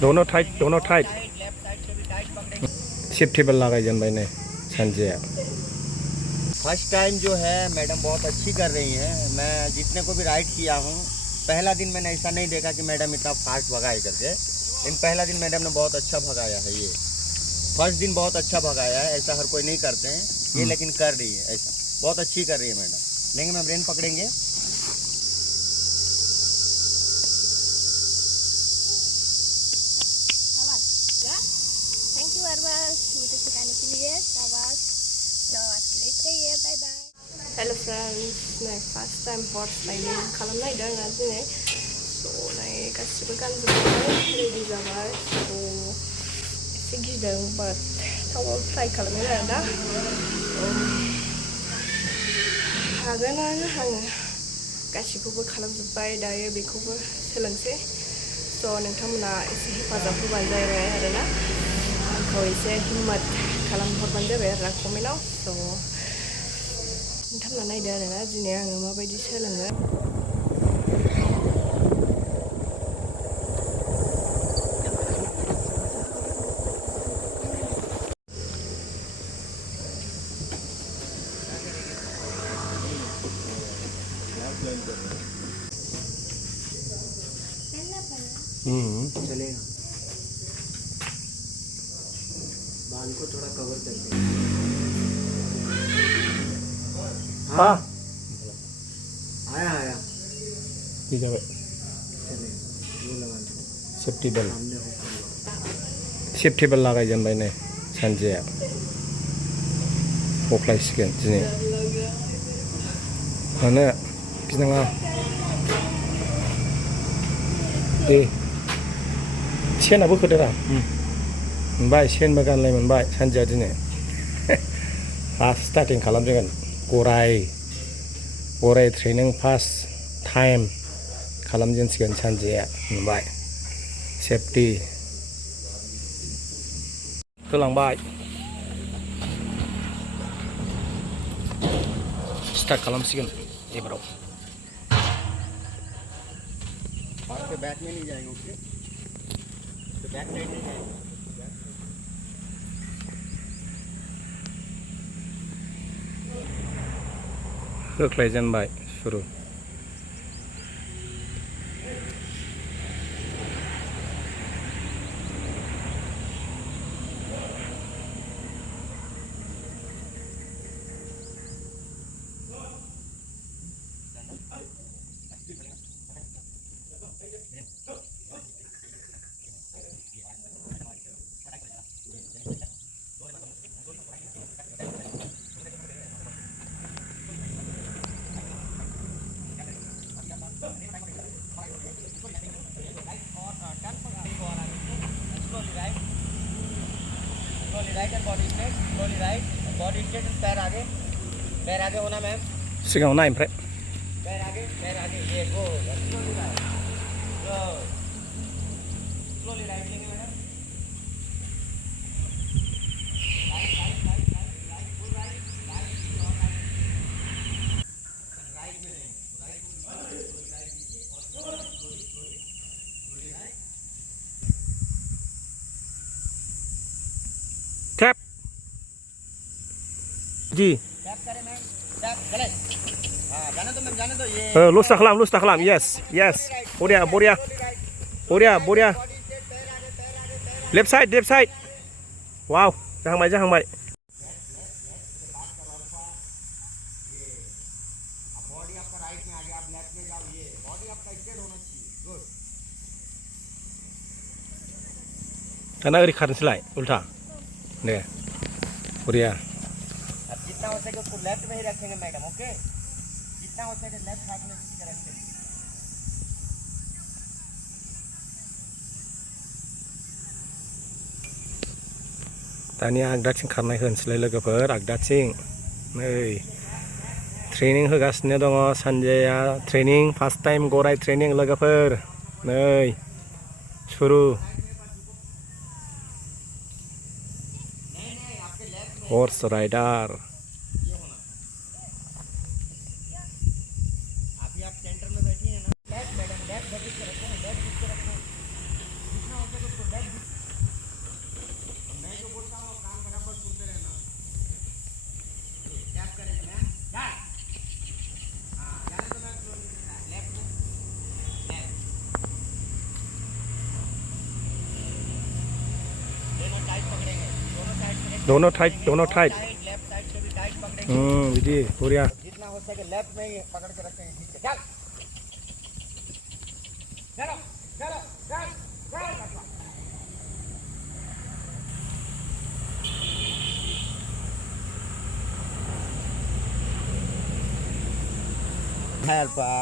दोनों tight left side से भी टाइट पकड़ेंगे। सेफ्टी बेल्ट लगाई जनबाय ने संजय। फर्स्ट टाइम जो है मैडम बहुत अच्छी कर रही हैं। मैं जितने को भी राइड किया हूँ, पहला दिन मैंने ऐसा नहीं देखा कि मैडम इतना फास्ट भगाए करके, लेकिन पहला दिन मैडम ने बहुत अच्छा भगाया है। ये फर्स्ट दिन बहुत अच्छा भगाया है, ऐसा हर कोई नहीं करते हैं ये, लेकिन कर रही है ऐसा, बहुत अच्छी कर रही है मैडम। लेंगे मैम, रेन पकड़ेंगे। थैंक यू वेरी मच मुझे सिखाने के लिए, शाबाश। चलो आज के लिए इतना ही है, बाय बाय। हेलो फ्रेंड्स, मैं फर्स्ट टाइम हॉर्स राइडिंग खालामनायदों आरो दिनै। स' नै गासिबो गानजोब्बाय, रेडि जाबाय। स' एसे गिदों बाट थावाव ट्राइ खालामगोन आरो दा। हागोनानो आङो गासिखौबो खालामजोब्बाय, दायो बेखौबो सोलोंसै। स' नोंथांमोना एसे हेफाजाब होबानो जाबाय आरोना, आंखौ एसे हिम्मत खालामहरबानो जाबाय आरो कमेन्टआव। स' नोंथांमोना नायदो आरोना दिनै आङो माबायदि सोलोङो। चलेगा, बाल को थोड़ा कवर करके। हाँ आया आया, ठीक है। चले वो लगा दो, सेफ्टी बेल्ट सामने हो लगाय जनबाय ने संजय। हख्लायसिगोन दिनै मानो गिनाङा दे। सेनाबो खोदोरा मोनबाय, सेनबो गानलाय मोनबाय सानजैया दिनै। फार्स्ट स्टार्टिं खालामसिगोन गराय ट्रेनिं फार्स्ट टाइम खालामजेनसिगोन सानजैया मोनबाय। सेफ्टी होलांबाय, स्टार्ट खालामसिगोन एबाराव। आपके बैक में नहीं जाएंगे, ओके तो बैक साइड नहीं जाएंगे। होख्लायजेनबाय सुरु। Slowly right and body straight, slowly right, body straight, पैर आगे होना मैम, सिगाङाव नाय ओमफ्राय पैर आगे, ये गो, स्लोली राइट, स्लोली राइट लेंगे madam, right right right right right, full right, right और राइट, राइट में नहीं, राइट स्लोली राइट लीजिए और स्लोली राइट। टैप जी। टैप करें मैम, टैप चले। हाँ जाने दो मैम, जाने दो। ये लुज खालाम यस यस, बरिया बरिया बरिया बरिया। लेफ्ट साइड वाव, जाहांबाय। बॉडी आपका राइट में आ गया, आप लेफ्ट में जाओ, ये बॉडी आपका स्ट्रेट होना चाहिए, गुड। दाना ओरै खारनोसैलाय उल्था दे बरिया। अब जितना हो सके उसको लेफ्ट में ही रखेंगे मैडम, ओके, जितना हो सके लेफ्ट हाथ में खींच के रखेंगे। दानिया आगदाथिं खारनाय होनोसैलाय लोगोफोर, आगदाथिं नै ट्रेनिं होगासिनो दङ सानजैया। ट्रेनिं फार्स्ट टाइम गराय ट्रेनिं लोगोफोर, नै सुरु। हर्स राइडार। अभी आप सेंटर में बैठी हैं ना, लेफ्ट मैडम, लेफ्ट खींच के रखो ना, लेफ्ट खींच के रखो, जितना हो सके उसको दोनों टाइट लेफ्ट साइड से भी टाइट पकड़ेंगे, विधि बढ़िया जितना हो सके लेफ्ट में ही पकड़ के रखेंगे, ठीक है। चल चलो चलो चल चल अर्पा,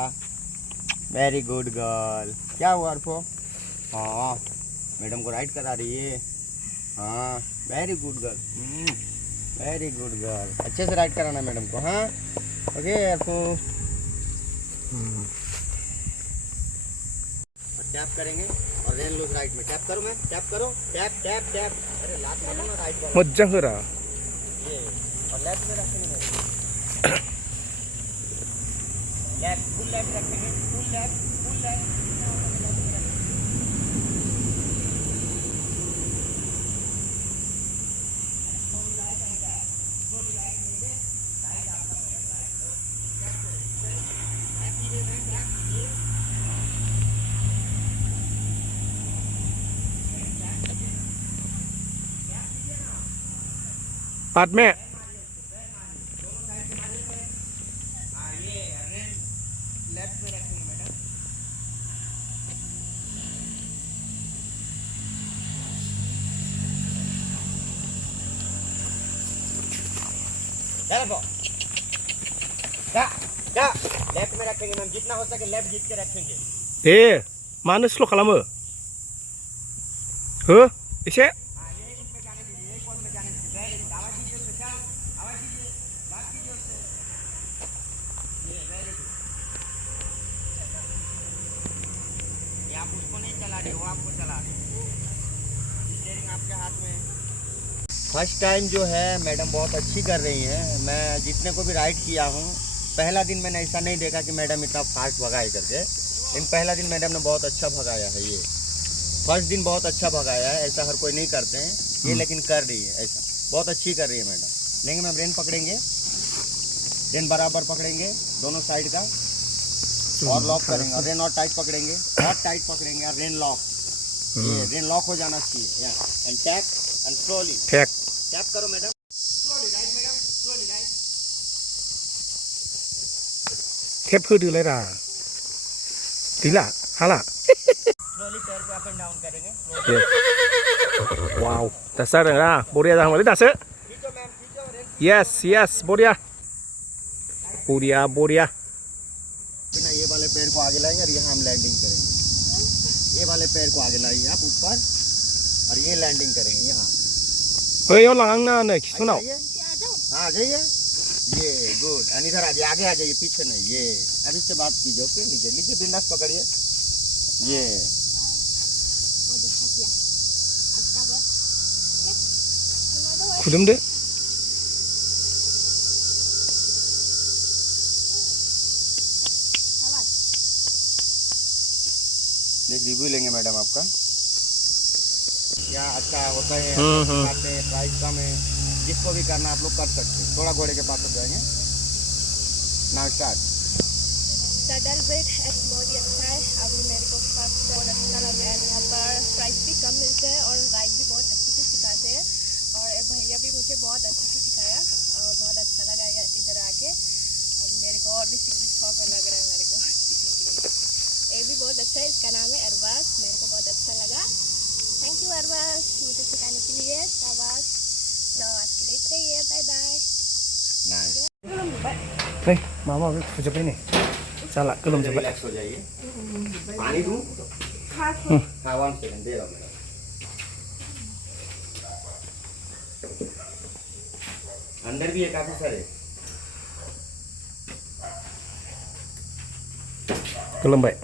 वेरी गुड गर्ल। क्या हुआ अर्पो? हाँ मैडम को राइड करा रही है। हाँ very good girl, very good girl. अच्छे से राइड कराना मैडम को। हाँ ओके अर्पो। और टैप करेंगे और रेन लूज राइट में टैप करो, मैम टैप करो, टैप टैप टैप। अरे लात मारो ना राइट वाला मज्जा हो रहा ये, और लेफ्ट में रखेंगे, लेफ्ट फुल लेफ्ट रखेंगे, फुल लेफ्ट फुल लेफ्ट। पाद में लेफ्ट में रखेंगे मैडम। चलो जा जा, लेफ्ट में रखेंगे मैम, जितना हो सके लेफ्ट जीत के रखेंगे। ए मानो स्लो खालामो हो इसे हाँ ये इसमें जाने दीजिए, एक और में जाने दीजिए। वेरी गुड, आवाज दीजिए उससे, चल आवाज दीजिए, बात कीजिए उससे। ये वेरी गुड। ये आप उसको नहीं चला रहे, वो आपको चला रहे। स्टीयरिंग आपके हाथ में है। फर्स्ट टाइम जो है मैडम बहुत अच्छी कर रही हैं। मैं जितने को भी राइड किया हूँ, पहला दिन मैंने ऐसा नहीं देखा कि मैडम इतना फास्ट भगाए करके, लेकिन पहला दिन मैडम ने बहुत अच्छा भगाया है। ये फर्स्ट दिन बहुत अच्छा भगाया है, ऐसा हर कोई नहीं करते हैं ये, लेकिन कर रही है ऐसा, बहुत अच्छी कर रही है मैडम। लेंगे मैम, रेन पकड़ेंगे, रेन बराबर पकड़ेंगे दोनों साइड का, और लॉक करेंगे, और रेन और टाइट पकड़ेंगे, और टाइट पकड़ेंगे, और रेन लॉक। ये रेन लॉक हो जाना चाहिए। एंड टैप एंड स्लोली ठेक टैप करो madam, slowly right madam, slowly right. Tap होदोलाय रा गैला हाला स्लोली पैर को अप एंड डाउन करेंगे। वाव दासो जादों रा बढ़िया जाहांबायलै दासो खींचो मैम, खींचो रेन। यस यस बढ़िया बढ़िया बढ़िया बिना ये वाले पैर को आगे लाएंगे और यहाँ हम लैंडिंग करेंगे। ये वाले पैर को आगे लाइए आप ऊपर, और ये लैंडिंग करेंगे यहाँ। ओइ लांना नै खिसुनाव आइए, हाँ आ जाइए। ये गुड, एंड इधर आ जाइए, आगे आ जाइए, पीछे नहीं। ये अब इससे बात कीजिए, ओके लीजिए लीजिए, बिंदास पकड़िए। ये खुदुमदो एक रिव्यू लेंगे मैडम आपका। यहाँ अच्छा होता है, आते हैं, प्राइस कम है, जिसको भी करना आप लोग कर सकते हैं। थोड़ा घोड़े के पास हो जाएंगे। Now start. सडल बेट बहुत ही अच्छा है। अभी मेरे को फर्स्ट बहुत अच्छा लगा है। यहाँ पर प्राइस भी कम मिलते हैं और राइड भी बहुत अच्छे से सिखाते हैं, और भैया भी मुझे बहुत अच्छे से सिखाया और बहुत अच्छा लगा इधर आके। अब मेरे को और भी शौक लग रहा है मेरे को सीखने के लिए। ये भी बहुत अच्छा है, इसका नाम है अरबाज, मेरे को बहुत अच्छा लगा। थैंक यू अरबाज मुझे सिखाने के लिए। शाबाश। तो आज के लिए इतना ही है, बाय बाय। नाइस। नै माबा माबि फुजोब्बाय नै जाला गोलोमजोब्बाय रिलैक्स हो जाइए। पानी दूँ? हाँ 1 सेकंड दे रहा हूँ मैडम। अंदर भी है काफी सारे। गोलोमबाय